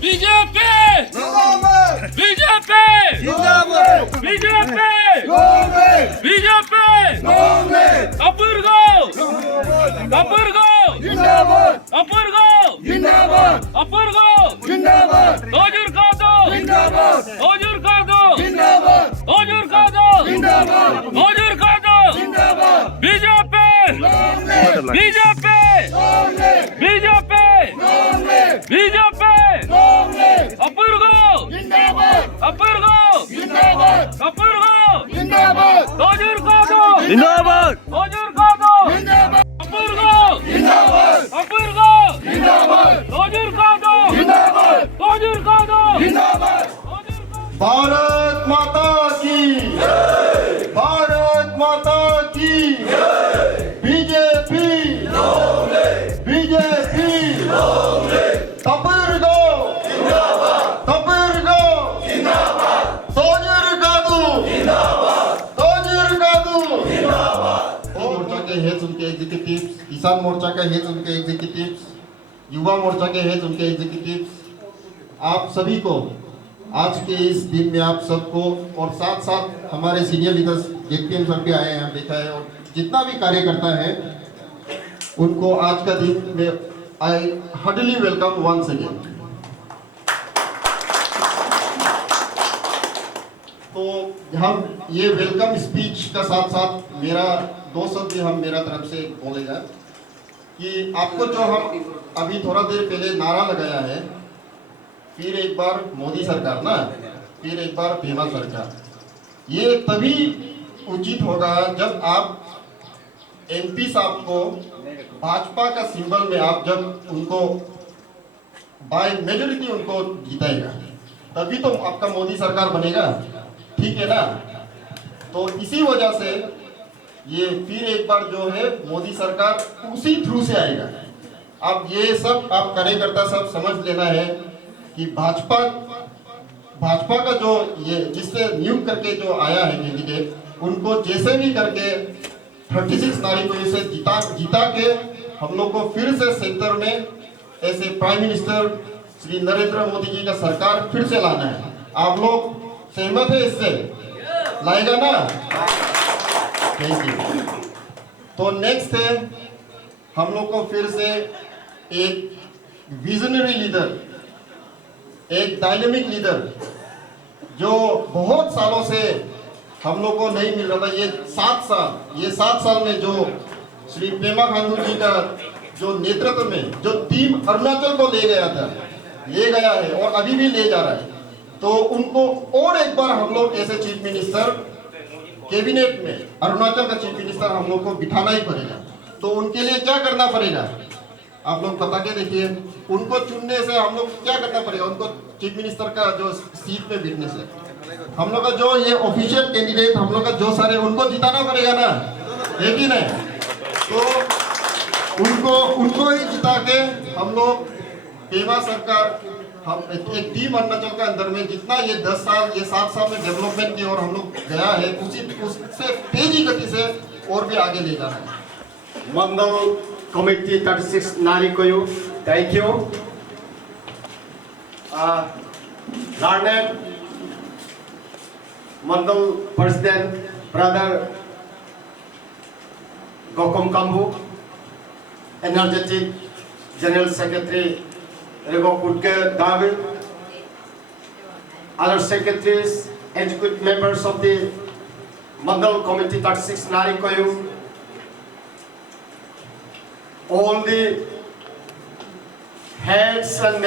BJP जिंदाबाद BJP जिंदाबाद BJP Congress BJP Congress अपुरगांव अपुरगांव जिंदाबाद अपुरगांव जिंदाबाद अपुरगांव जिंदाबाद हुजूर का दो जिंदाबाद हुजूर का दो जिंदाबाद हुजूर का दो जिंदाबाद हुजूर का दो जिंदाबाद BJP Congress BJP Congress BJP Congress BJP Congress Apurgaon जिंदाबाद अपुरगांव जिंदाबाद अपुरगांव जिंदाबाद हुजूर का दो जिंदाबाद हुजूर का दो जिंदाबाद अपुरगांव जिंदाबाद अपुरगांव जिंदाबाद हुजूर का दो जिंदाबाद हुजूर का दो जिंदाबाद भारत माता की भारत माता की बीजेपी बीजेपी तपिरगो तपिरगो तोजर कादू तोजर कादू मोर्चा के हेड उनके एग्जीक्यूटिव्स, किसान मोर्चा के हेड उनके एग्जीक्यूटिव्स, युवा मोर्चा के हेड उनके एग्जीक्यूटिव्स, आप सभी को आज के इस दिन में आप सबको और साथ साथ हमारे सीनियर लीडर्स जेपीएम सर भी आए हैं, देखा है, और जितना भी कार्यकर्ता है उनको आज का दिन में आई हार्टली वेलकम वंस अगेन। तो हम ये वेलकम स्पीच का साथ साथ मेरा दो शब्द भी हम मेरा तरफ से बोलेगा कि आपको जो हम अभी थोड़ा देर पहले नारा लगाया है, फिर एक बार मोदी सरकार ना, फिर एक बार पेमा सरकार, ये तभी उचित होगा जब आप एमपी साहब को भाजपा का सिंबल में आप जब उनको बाय मेजोरिटी उनको जिताएगा, तभी तो आपका मोदी सरकार बनेगा, ठीक है ना। तो इसी वजह से ये फिर एक बार जो है मोदी सरकार उसी थ्रू से आएगा। अब ये सब आप कार्यकर्ता सब समझ लेना है कि भाजपा का जो ये जिससे नियुक्त करके जो आया है कैंडिडेट, उनको जैसे भी करके 36 तारीख को इसे जीता के हम लोग को फिर से सेंटर में ऐसे प्राइम मिनिस्टर श्री नरेंद्र मोदी जी का सरकार फिर से लाना है। आप लोग सहमत है इससे? लाएगा ना? Thank you. तो नेक्स्ट है हम लोग को फिर से एक विजनरी लीडर, एक डायनेमिक लीडर जो बहुत सालों से हम लोग को नहीं मिल रहा था। ये 7 साल में जो श्री पेमा खांडू जी का जो नेतृत्व में जो टीम अरुणाचल को ले गया है और अभी भी ले जा रहा है, तो उनको और एक बार हम लोग ऐसे चीफ मिनिस्टर कैबिनेट में अरुणाचल का चीफ मिनिस्टर हम लोग को बिठाना ही पड़ेगा। तो उनके लिए क्या करना पड़ेगा आप लोग बता के देखिए। उनको चुनने से हम लोग क्या करना पड़ेगा, उनको चीफ मिनिस्टर का जो सीट पे बिठने से हम लोग का जो ये ऑफिशियल कैंडिडेट हम लोग का जो सारे उनको जिताना पड़ेगा ना, है कि नहीं। तो उनको ही जिता के हम लोग पेमा सरकार, हम एक टीम अरुणाचल के अंदर में जितना ये 10 साल ये 7 साल में डेवलपमेंट की और हम लोग गया है उससे तेजी गति से और भी आगे ले जाना है। मंडल committee 36 Narikoyu, thank you. Learned Mandal President Brother Gokum Kambu, energetic General Secretary Rego Kutke David, other secretaries, executive members of the Mandal Committee 36 Narikoyu, all the heads and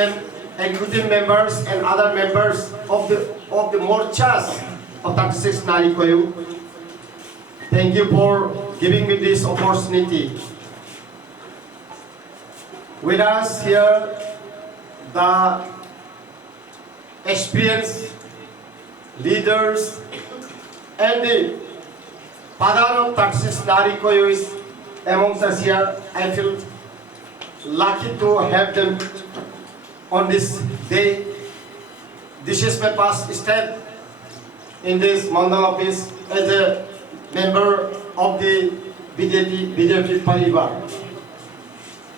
executive members and other members of the morchas of 36 Narikoyu. Thank you for giving me this opportunity. With us here, the experienced leaders and the father of 36 Narikoyo is amongst us here. I feel lucky to have them on this day. This is my first step in this Mandal office as a member of the BJP Parivar.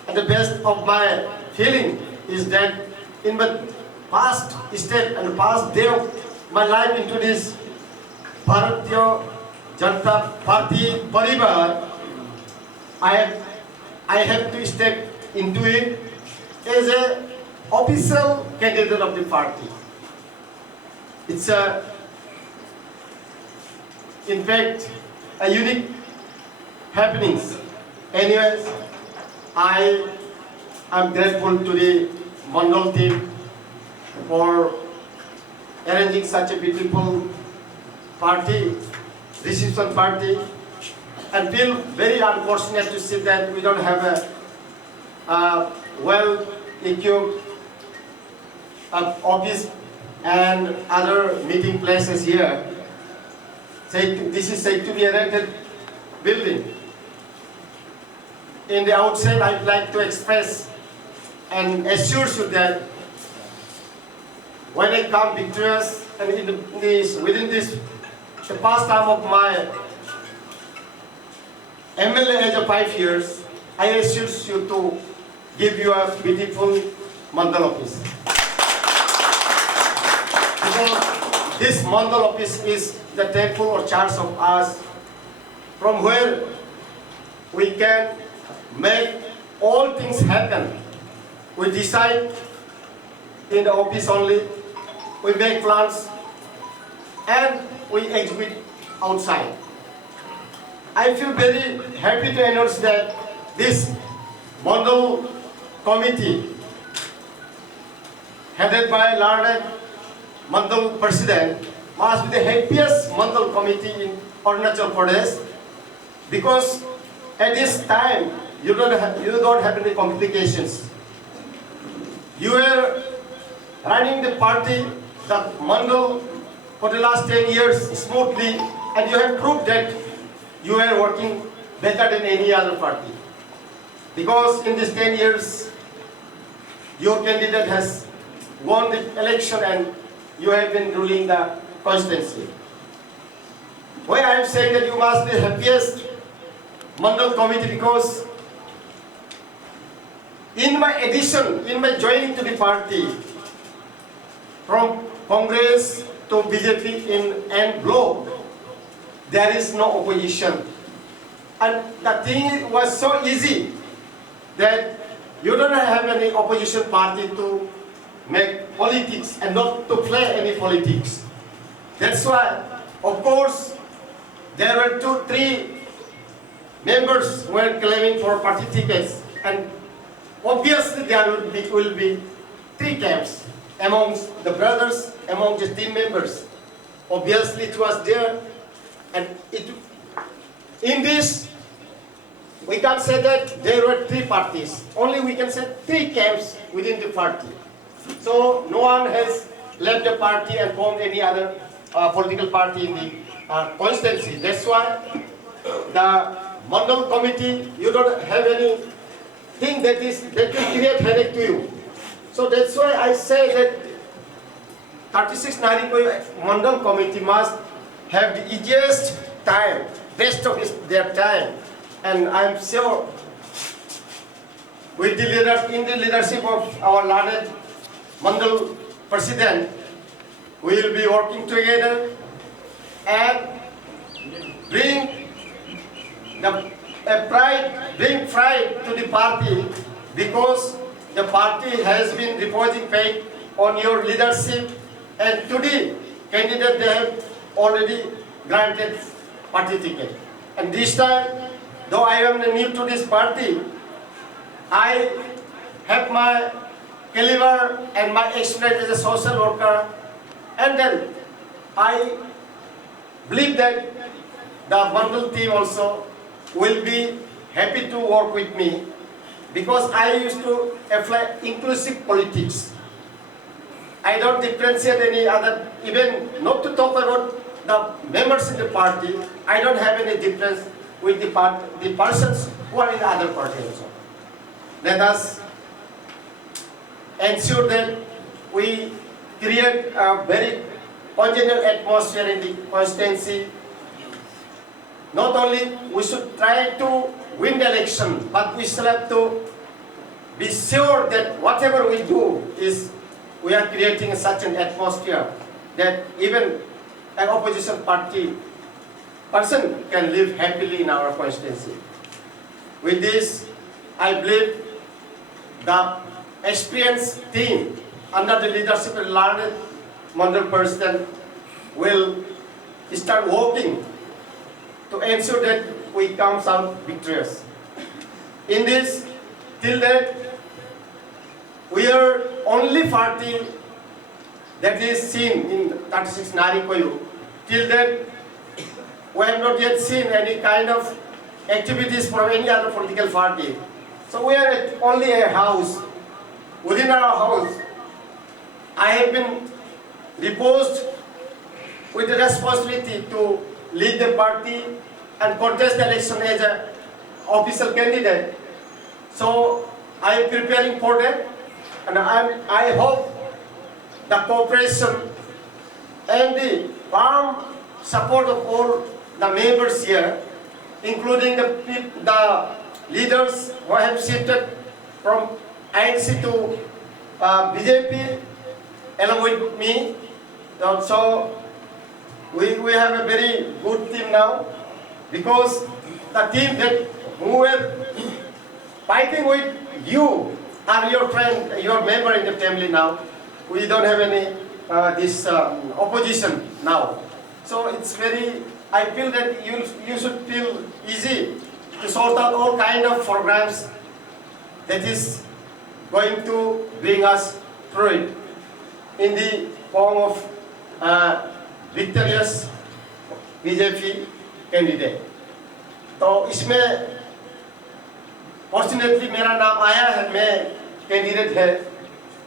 And the best of my feeling is that in my past step and past day of my life into this Bharatiya Janata Party Parivar, I have to step into it as a official candidate of the party. It's in fact a unique happenings. Anyways, I am grateful to the Mandal team for arranging such a beautiful party, reception party, and feel very unfortunate to see that we don't have a well-equipped office and other meeting places here. This is said to be a rented building. In the outset, I'd like to express and assure you that when I come victorious and within this the past time of my MLA age of 5 years, I assure you to give you a beautiful Mandal office. Because this Mandal office is the temple or church of us, from where we can make all things happen. We decide in the office only, we make plans, and we execute outside. I feel very happy to announce that this Mandal committee, headed by learned Mandal President, must be the happiest Mandal committee in Arunachal Pradesh, because at this time you don't have any complications. You are running the party, the Mandal, for the last 10 years smoothly, and you have proved that you are working better than any other party. Because in these 10 years, your candidate has won the election and you have been ruling the constituency. Why I am saying that you must be the happiest Mandal committee, because in my joining to the party, from Congress to BJP and bloc, there is no opposition. And the thing was so easy that you don't have any opposition party to make politics and not to play any politics. That's why, of course, there were 2-3 members were claiming for party tickets, and obviously there will be 3 camps amongst the brothers, among the team members. Obviously it was there, and in this we can't say that there were 3 parties. Only we can say 3 camps within the party. So no one has left the party and formed any other political party in the constituency. That's why the Mandal committee, you don't have anything that will create headache to you. So that's why I say that 36 Narikoyo Mandal committee must have the easiest time, best of their time. And I'm sure with in the leadership of our learned Mandal President, we will be working together and bring pride to the party, because the party has been reposing faith on your leadership, and today candidate they have already granted party ticket. And this time, though I am new to this party, I have my caliber and my experience as a social worker, and then I believe that the Mandal team also will be happy to work with me, because I used to apply inclusive politics. I don't differentiate any other, even not to talk about the members in the party, I don't have any difference with the persons who are in the other party also. Let us ensure that we create a very congenial atmosphere in the constituency. Not only we should try to win the election, but we still have to be sure that whatever we do is we are creating such an atmosphere that even an opposition party person can live happily in our constituency. With this, I believe the experienced team under the leadership of learned Mandal President will start working to ensure that we come out victorious. In this, till that, we are only party that is seen in 36 Narikoyu. Till that, we have not yet seen any kind of activities from any other political party. So we are only a house. Within our house, I have been reposed with the responsibility to lead the party and contest the election as an official candidate. So I am preparing for that, and I hope the cooperation and the warm support of all the members here, including the leaders who have shifted from INC to BJP along with me. So we have a very good team now, because the team that who were fighting with you are your friend, your member in the family now. We don't have any this opposition now. So it's very, I feel that you should feel easy to sort out all kind of programs that is going to bring us through it in the form of victorious BJP candidate. तो इसमें fortunately मेरा नाम आया है, मैं candidate है।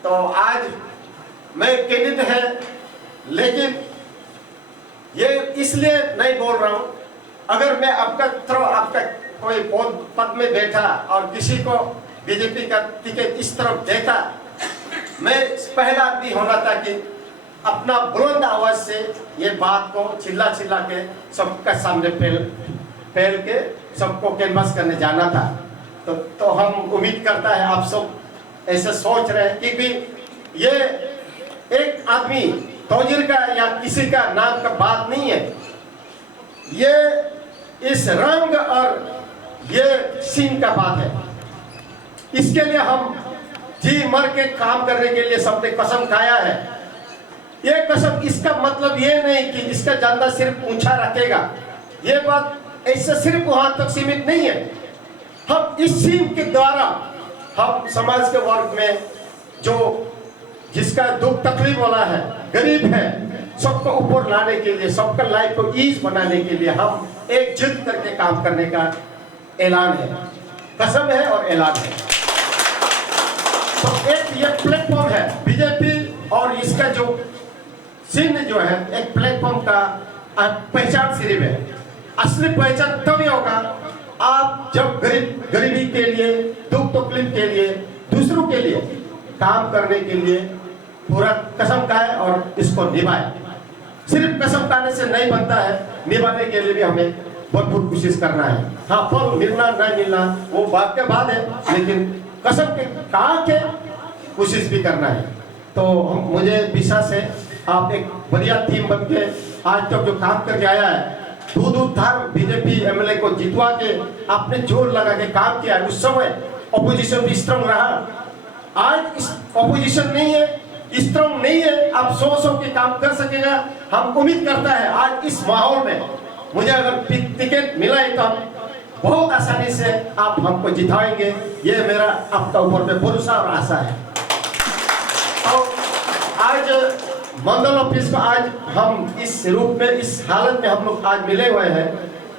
तो आज मैं कैंडिडेट है, लेकिन ये इसलिए नहीं बोल रहा हूँ, अगर मैं आपका कोई पद में बैठा और किसी को बीजेपी का टिकट इस तरफ देता, मैं पहला आदमी होना था कि अपना बुलंद आवाज से ये बात को चिल्ला के सबका सामने फैल के सबको कैनवास करने जाना था। तो हम उम्मीद करता है आप सब ऐसे सोच रहे हैं, क्योंकि ये एक आदमी तौजीर का या किसी का नाम का बात नहीं है, ये इस रंग और ये सीन का बात है। इसके लिए हम जी मर के काम करने के लिए सबने कसम खाया है। ये कसम, इसका मतलब ये नहीं कि इसका झंडा सिर्फ ऊंचा रखेगा, ये बात ऐसे सिर्फ वहां तक सीमित नहीं है। हम इस सीम के द्वारा हम समाज के वर्ग में जो जिसका दुख तकलीफ वाला है, गरीब है, सबको ऊपर लाने के लिए, सबका लाइफ को ईज बनाने के लिए हम एकजुट करके काम करने का ऐलान है, कसम है और ऐलान है। तो एक ये प्लेटफॉर्म है बीजेपी, और इसका जो चिन्ह जो है एक प्लेटफॉर्म का पहचान सिर्फ है। असली पहचान तभी होगा आप जब गरीबी के लिए, दुख तकलीफ के लिए, दूसरों के लिए काम करने के लिए पूरा कसम खाए और इसको निभाए। सिर्फ कसम खाने से नहीं बनता है, निभाने के लिए भी हमें भरपूर कोशिश करना है। हाँ, फल मिलना नहीं मिलना वो बात के बाद है, लेकिन कसम के खा के कोशिश भी करना है। तो मुझे विश्वास है आप एक बढ़िया टीम बन के आज तक जो काम करके आया है, दूर धार बीजेपी एमएलए को जितवा के आपने जोर लगा के काम किया है। उस समय ऑपोजिशन भी स्ट्रांग रहा, आज इस ऑपोजिशन नहीं है, स्ट्रांग नहीं है, आप सौ के काम कर सकेगा। हम उम्मीद करता है आज इस माहौल में मुझे अगर टिकट मिला है तो हम बहुत आसानी से आप हमको जिताएंगे, ये मेरा आपका ऊपर में भरोसा और आशा है। तो आज मंडल ऑफिस को आज हम इस रूप में, इस हालत में हम लोग आज मिले हुए हैं,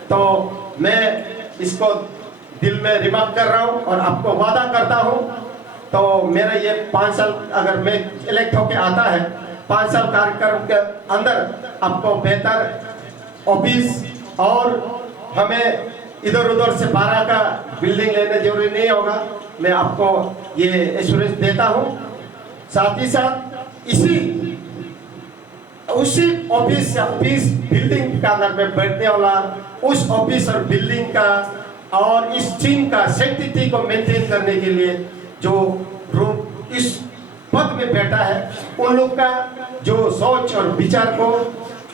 तो मैं इसको दिल में रिमार्क कर रहा हूं और आपको वादा करता हूं तो मेरा ये 5 साल अगर मैं इलेक्ट होके आता है 5 साल कार्यक्रम के अंदर आपको बेहतर ऑफिस और हमें इधर उधर से 12 का बिल्डिंग लेने जरूरी नहीं होगा, मैं आपको ये एश्योरेंस देता हूँ। साथ ही साथ उसी ऑफिस या ऑफिस बिल्डिंग का अंदर में बैठने वाला उस ऑफिस और बिल्डिंग का और इस टीम का सेंटिटी को मेंटेन करने के लिए जो ग्रुप इस पद में बैठा है उन लोग का जो सोच और विचार को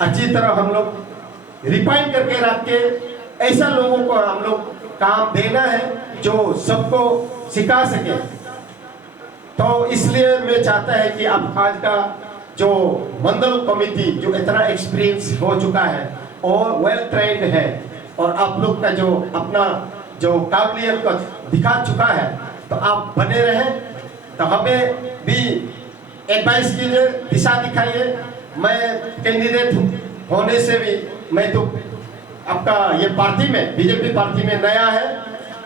अच्छी तरह हम लोग रिफाइन करके रख के ऐसा लोगों को हम लोग काम देना है जो सबको सिखा सके। तो इसलिए मैं चाहता है कि अब आज का जो मंडल कमेटी जो इतना एक्सपीरियंस हो चुका है और वेल ट्रेंड है और आप लोग का जो अपना जो काबिलियत को दिखा चुका है, तो आप बने रहे। तो हमें भी एडवाइस कीजिए, दिशा दिखाइए। मैं कैंडिडेट होने से भी मैं तो आपका ये पार्टी में बीजेपी पार्टी में नया है,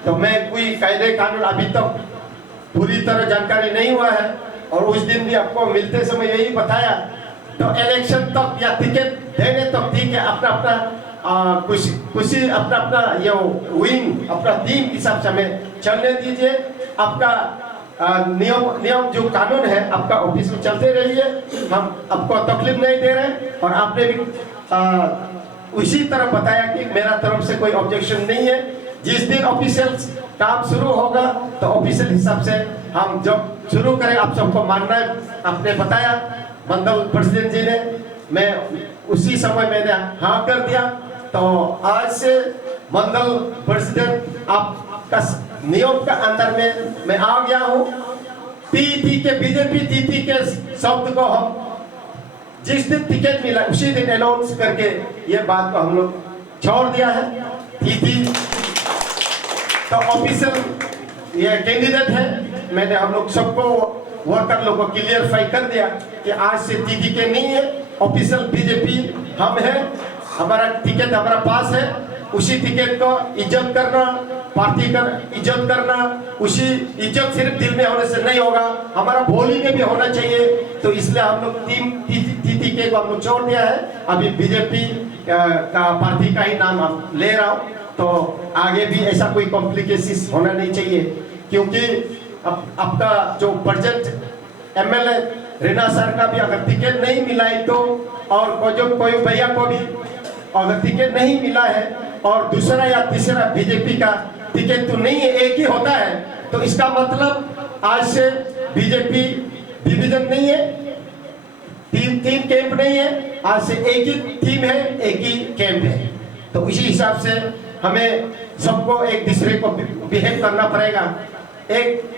तो मैं कोई कायदे कानून अभी तक पूरी तरह जानकारी नहीं हुआ है और उस दिन भी आपको मिलते समय यही बताया। तो इलेक्शन तक या टिकट देने तक ठीक है, अपना अपना कुछ अपना अपना ये विंग अपना टीम के हिसाब से हमें चलने दीजिए। आपका नियम जो कानून है आपका ऑफिस में चलते रहिए, हम आपको तकलीफ नहीं दे रहे और आपने भी उसी तरह बताया कि मेरा तरफ से कोई ऑब्जेक्शन नहीं है। जिस दिन ऑफिशियल काम शुरू होगा तो ऑफिशियल हिसाब से हम जब शुरू करें आप सबको मानना है। आपने बताया मंडल प्रेसिडेंट जी ने, मैं उसी समय मैंने हाँ कर दिया। तो आज से मंडल प्रेसिडेंट आपका नियम का अंदर में मैं आ गया हूँ। टीटी के बीजेपी टीटी के शब्द को हम जिस दिन टिकट मिला उसी दिन अनाउंस करके ये बात को हम लोग छोड़ दिया है। टीटी तो ऑफिशियल ये कैंडिडेट है, मैंने हम लोग सबको वर्कर लोगों को क्लियरफाई कर दिया कि आज से टीटी के नहीं है, ऑफिशियल बीजेपी हम है। हमारा टिकट हमारा पास है, उसी टिकट को इज्जत करना, पार्टी का इज्जत करना, उसी इज्जत सिर्फ दिल में होने से नहीं होगा, हमारा बोली में भी होना चाहिए। तो इसलिए हम लोग टीम टीटी के को हम लोग छोड़ दिया है। अभी बीजेपी का पार्टी का ही नाम हम ले रहा हूँ। तो आगे भी ऐसा कोई कॉम्प्लिकेशन होना नहीं चाहिए, क्योंकि आपका जो प्रेजेंट एमएलए रेना सर का भी अगर टिकट नहीं मिला है तो और कोई भैया को भी अगर टिकट नहीं मिला है और दूसरा या तीसरा बीजेपी का टिकट तो नहीं है, एक ही होता है, तो इसका मतलब आज से बीजेपी डिवीजन नहीं है, तीन कैंप नहीं है, आज से एक ही टीम है, एक ही कैंप है। तो इसी हिसाब से हमें सबको एक दूसरे को बिहेव करना पड़ेगा। एक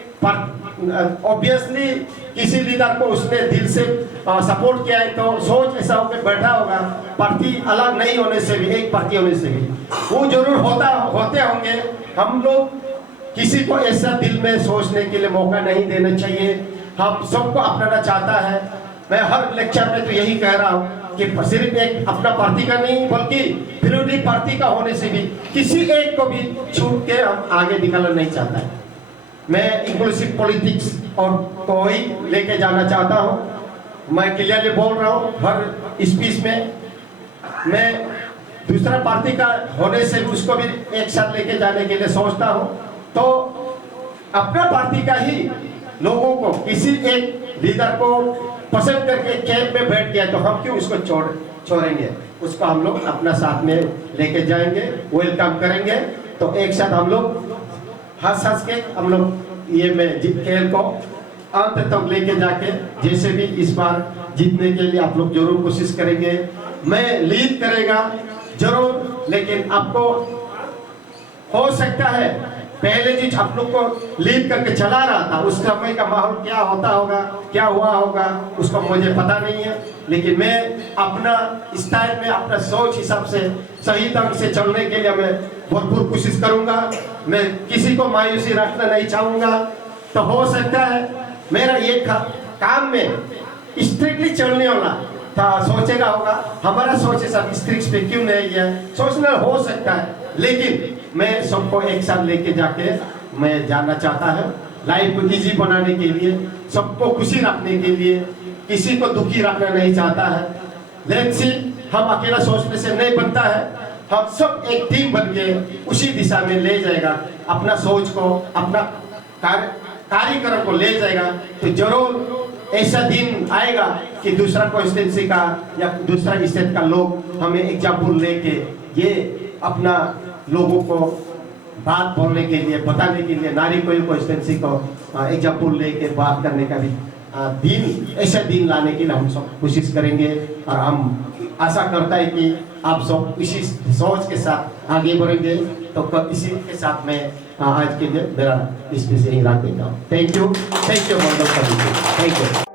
ऑब्वियसली किसी लीडर को उसने दिल से सपोर्ट किया है तो सोच ऐसा होकर बैठा होगा। पार्टी अलग नहीं होने से भी, एक पार्टी होने से भी वो जरूर होते होंगे। हम लोग किसी को ऐसा दिल में सोचने के लिए मौका नहीं देना चाहिए। हम सबको अपनाना चाहता है। मैं हर लेक्चर में तो यही कह रहा हूँ कि सिर्फ एक अपना पार्टी का नहीं बल्कि विरोधी पार्टी का होने से भी किसी एक को भी छूट के हम आगे निकलना नहीं चाहता है। मैं इंक्लूसिव पॉलिटिक्स और को ही लेके जाना चाहता हूँ। मैं क्लियरली बोल रहा हूँ हर स्पीच में। मैं दूसरा पार्टी का होने से उसको भी एक साथ लेके जाने के लिए सोचता हूँ। तो अपना पार्टी का ही लोगों को किसी एक लीडर को पसंद करके कैंप में बैठ गया तो हम क्यों उसको छोड़ेंगे। उसको हम लोग अपना साथ में लेके जाएंगे, वेलकम करेंगे। तो एक साथ हम लोग हंस के हम लोग ये मैं खेल को अंत तक लेके जाके जैसे भी इस बार जीतने के लिए आप लोग जरूर कोशिश करेंगे। मैं लीड करेगा जरूर, लेकिन आपको हो सकता है पहले जो आप लोग को लीड करके चला रहा था उस समय का माहौल क्या होता होगा, क्या हुआ होगा, उसको मुझे पता नहीं है। लेकिन मैं अपना स्टाइल में अपना सोच हिसाब से सही ढंग से चलने के लिए मैं भरपूर कोशिश करूंगा। मैं किसी को मायूसी रखना नहीं चाहूंगा। तो हो सकता है मेरा ये काम में स्ट्रिक्टली चलने वाला था, सोचेगा होगा हमारा सोच सब स्ट्रिक्ट पे क्यों नहीं है, सोचना हो सकता है। लेकिन मैं सबको एक साथ लेके जाके मैं जानना चाहता है। लाइफ को इजी बनाने के लिए, सबको खुशी रखने के लिए, किसी को दुखी रखना नहीं चाहता है। लेट्स सी, हम अकेला सोचने से नहीं बनता है, हम सब एक टीम बन के उसी दिशा में ले जाएगा, अपना सोच को, अपना कार्यक्रम को ले जाएगा, तो जरूर ऐसा दिन आएगा कि दूसरा कॉन्स्टिट्यूंसी का या दूसरा स्टेट का लोग हमें एग्जाम्पल लेके ये अपना लोगों को बात बोलने के लिए, बताने के लिए, नारीकोल कॉन्स्टिट्यूंसी को एग्जाम्पल लेके बात करने का भी दिन, ऐसा दिन लाने के लिए हम सब कोशिश करेंगे। और हम आशा करता है कि आप सब इसी सोच के साथ आगे बढ़ेंगे। तो इसी के साथ मैं आज के लिए मेरा स्पीच यहीं रख देता हूँ। थैंक यू, मंडल सभी को, थैंक यू।